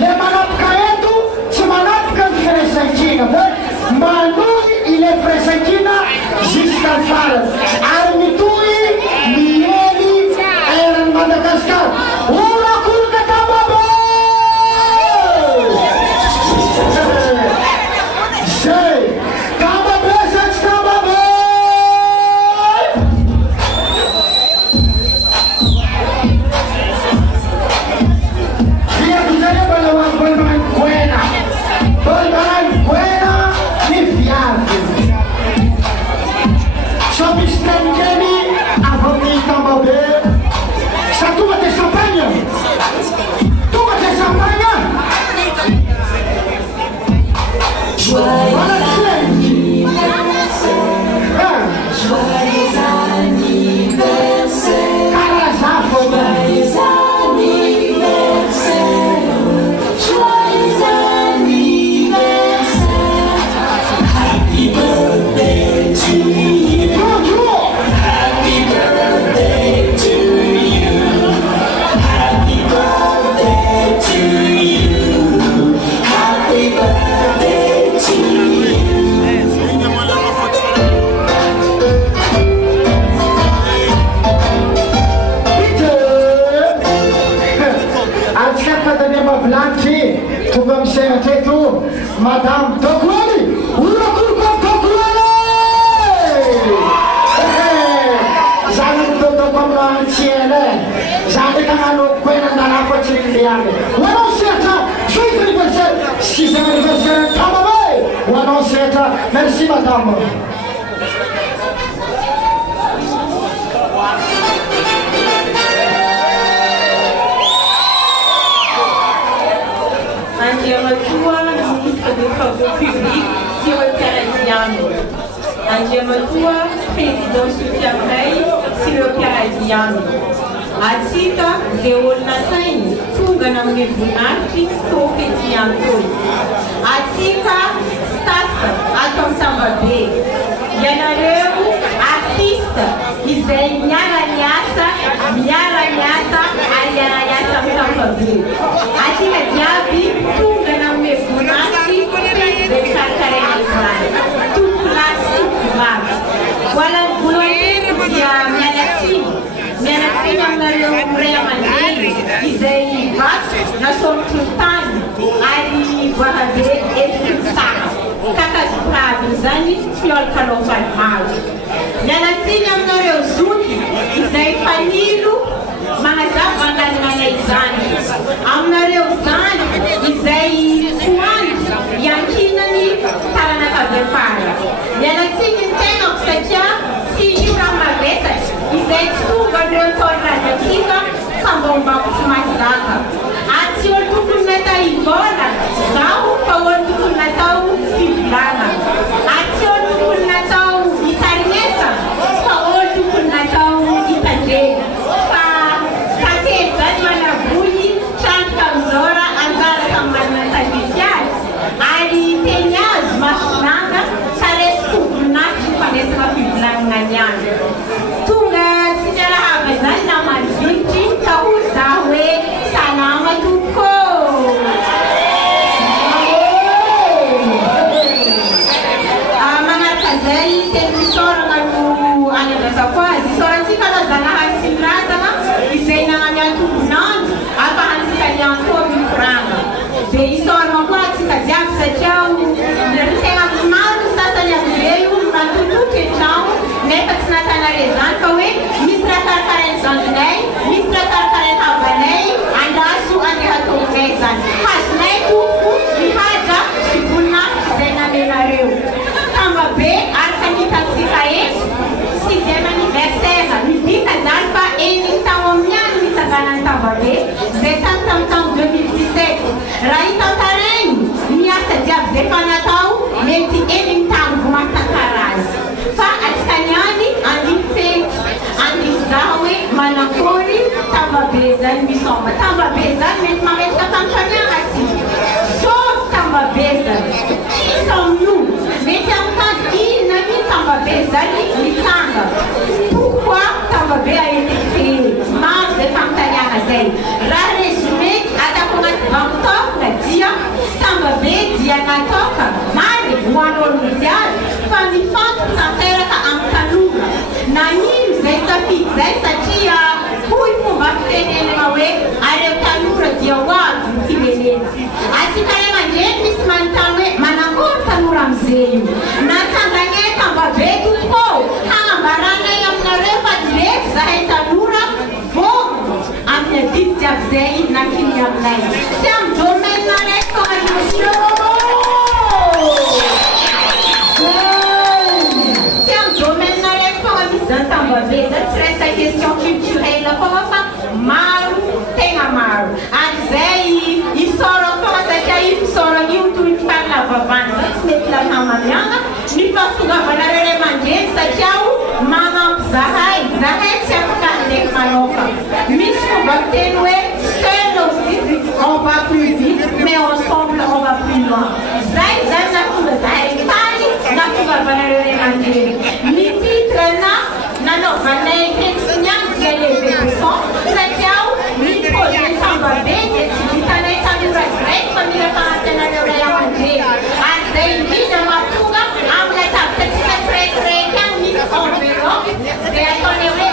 Le manapka yetu si manapka diferensa Madame Dokwali, Dokwali! Jangan tutup pembuangan ciele, jangan kalau kue nanda apa cilian. Walau siapa, sudah berjaya, sisa berjaya, tamai. Walau siapa, merci madame. Des travaux publics sur le Caradiano. Andiamatua, président Sufiamrei, sur le Caradiano. Atika, Zéol Nassain, Tunga Namnevunati, Profetianto. Atika, staff, Atom Sambabe. Yanareu, artiste, Isei Nyaranyasa, Ariananyasa Sambabe. Atika Diabi, Tunga Namnevunati. Tout place, tout grave. Voilà le boulot qui a Mianati. Mianati, on a le Réamani, Isei Vat, Nation Tultan, Ali Wahade et Tulsa. Kakasura, Bizani, Fiol Kalofan Mal. Mianati, on a le Zuki, Isei Fanilu, Manazap, Manazani. On a le Zani, Isei Kuan. Yankinani Taranaka Vefara. Yanatin Teno Sacha, see you on my message. He said, who got your thought as a teacher? Come on back to my data. At your Tukunata Ivona, now power Tukunata Ivana. At your Tukunata Itanesa, power Tukunata Itane. Kate, Batmana Buli, Chanta Zora, and Zara Samana. Ali Peñas, Mashnanga, Sales Kukunaki, Panesma Piblanganyana. Tunga, Sijara Abazana, Manjinji, Tahuzawe, Salama Tuko. Amana Kazai, Temisora Manu, Anabasakwa, Sorantika Zana, Simrazana, Isena Tukunan, Abahansi Tobi Pranga. They saw Makwati Kazak Sajau, the Tang Mount Satanya Veyu, Rantuki Town, Nepats Natana Rezankawe, Mr. Tarkaren Zanday, Mr. Tarkaren Habanay, and Asu and Yato Vezan. Hasneku, Vihaja, Sipuna, Zena Menareu. Tamba Bay, Arkanita Sikae, Sizem anniversaire, Mibika Zalpa, et Tamomian, Mitaganan Tamba Bay, Zetan Tam 2017. Raita Tareng, Niasa Diab Zefanatau, Meti Elim Tam Gumatakaraj. Fa Atkanyani, Andi Fate, Andi Zawe, Manakori, Tamba Bezan, Misoma. Tamba Bezan, Met Mamet Katanchanya Asi. So Tamba Bezan, some you, Metamkat in Nami Tamba Bezan, Mitanga. Pourquoi Tamba Be a été créé? Mars de Tantanya Hazen. Rarejime, Atakomat Bantok, Dia, Tamba Be, Dianatoka, Mari, Guano Luzial, Famille Fant, Santera, Amkaluga. Nani, Zesta Pizza, Tia, Pui Mubak, Tenemawe, mamamiana ny fahatongavanareo ray aman-dreny satria manampy zahay tsy afaka ndraiky manoka misy fomba fiteny hoe seul on va plus vite mais ensemble on va plus loin zay zany natonga zahay tany nahatongavanareo ray aman-dreny ny titre nanaovanay hetsiny any dia lehibe beson satria ny projet tambabe dia tsy vitanay tamiraiky fa miraka antenareo ray aman-dreny ary zay indrindra mahatonga aminay tabitatsika tsiraikireky any misy enveloppe dia ataonay hoe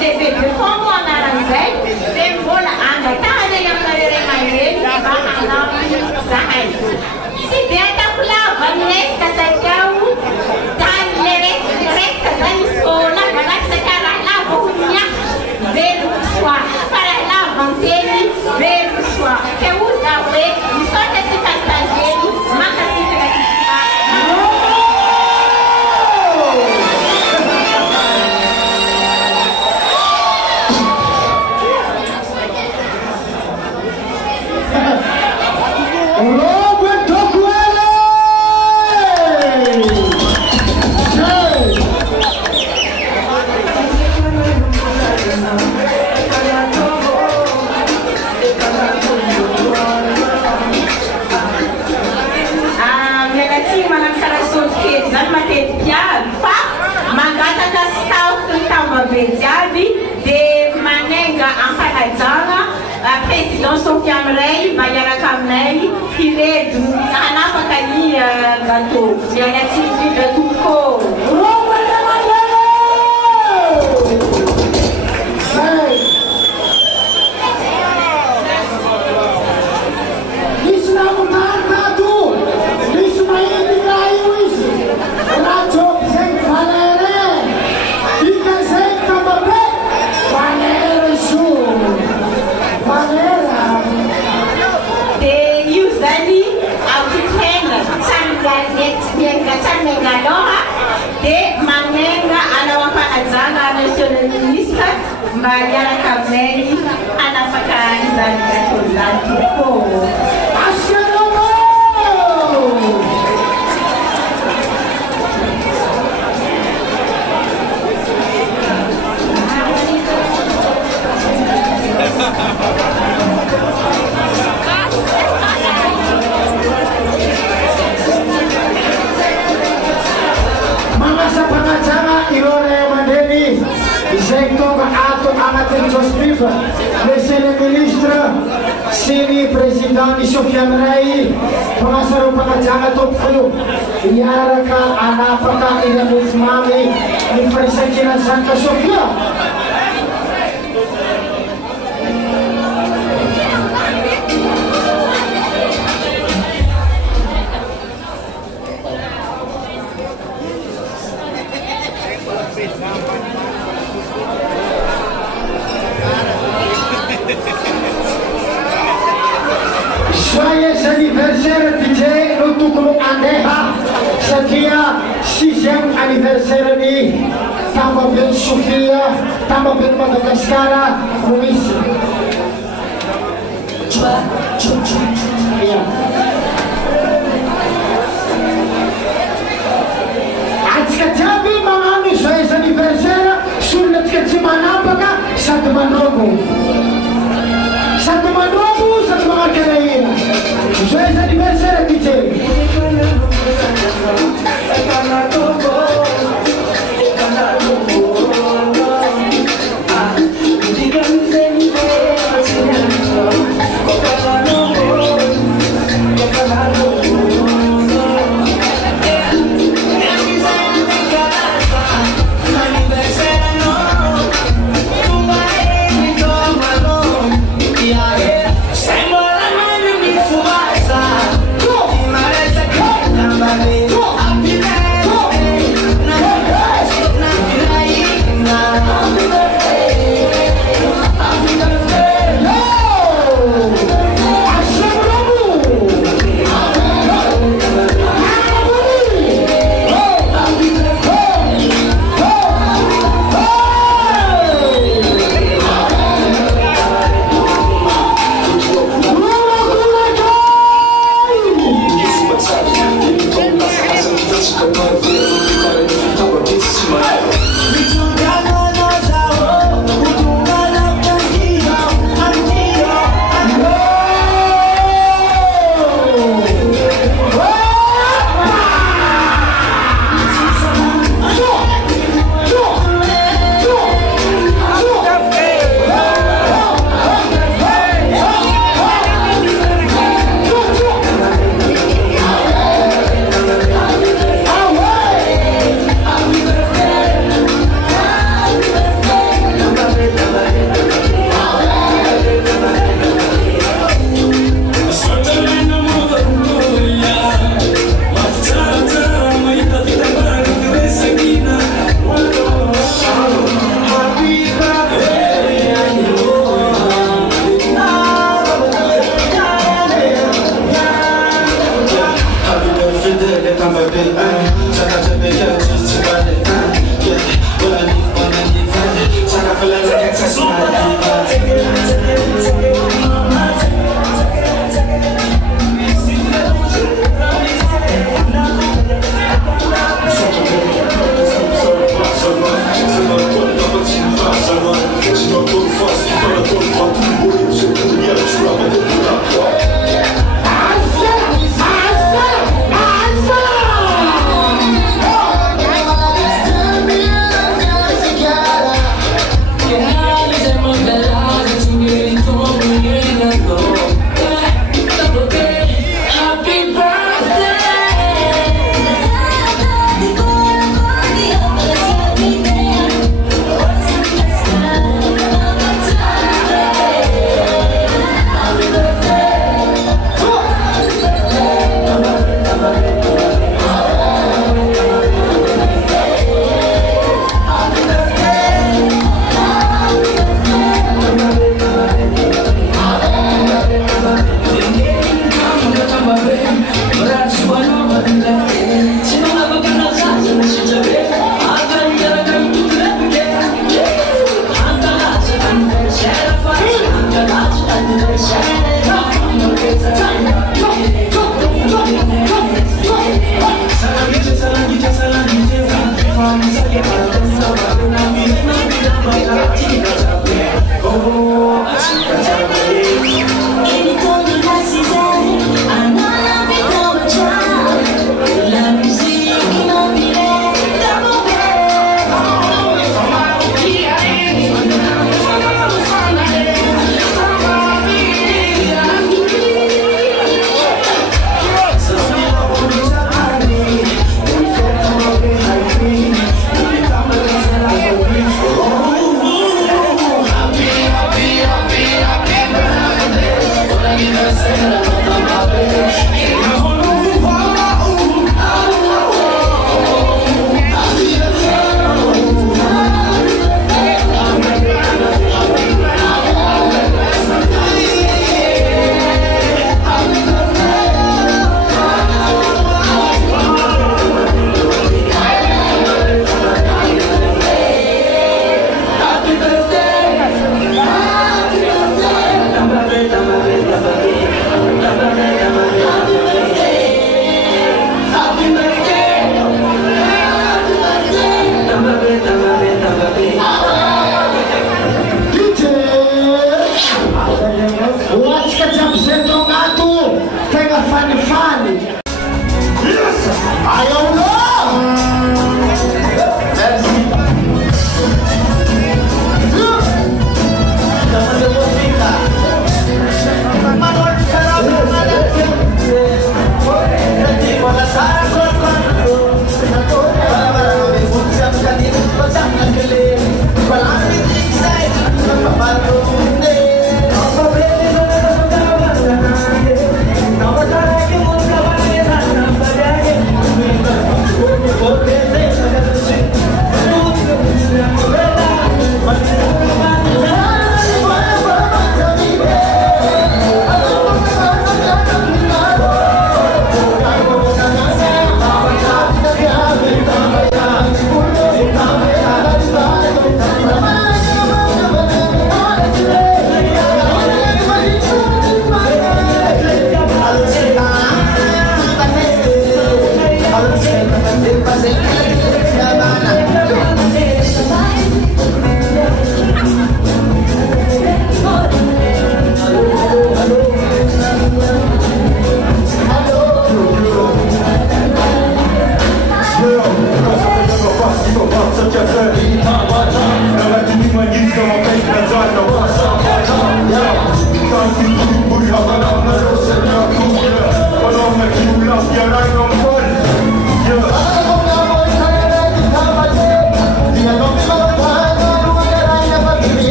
lehibe beson mo anaran'izay dia mbola angatahany aminareo ray aman-dreny mba hanampy zahay tsy dia atako lava ny resaka satria tany le resaka zany izy ko lavalava satria raha lava honia veloko soa fa raha lava anteny veloko soa ke oza hoe misaotra tsika tazeny makasika jiaby dia manenga ankalajana président Sofia Miray mba hiaraka aminay hiredo hanapaka ny gâteau mialatsy indrindra tompoko misy namotany tato misy mahity raha io izy raha joby zay valere ika zay tambabe valera iso valera dia io zany afitrena tsary megaloha dia manenga anao ampanajana nationaliste mba hiaraka aminay hanapaka izany gâteau zany tompoko mamasa panajana ireo ray aman-dreny izay tonga ato anatin'ny joseph monsieur le ministre sy ny président ny Sofia Miray mamasa reo panajana tompoko hiaraka anapaka iny mofomamy ny firaisakina zanaka Sofia Joyeux anniversaire DJ no tokony andeha satria 6e anniversaire ny tambabeny Sofia tambabeny Madagasikara no misy atsika jiaby magnano joyeux anniversaire solona atsika tsy manapaka sady manongo sady magnarkarahina joyeux anniversaire DJ Senhor, a mãe me fumar, Your eyes and my belly.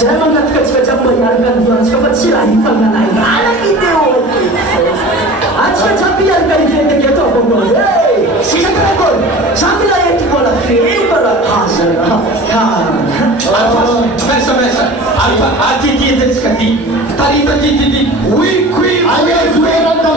Jangan kata-kata bayarkan Tuhan kecil lagi tangan naik anak itu. Aja capian kali dia gitu apa pun. Hey, siapa pun sambil aja tu bola film bola hasil. Alfa, aqui dia sekali. Tadi tadi, we Ayo, suara tak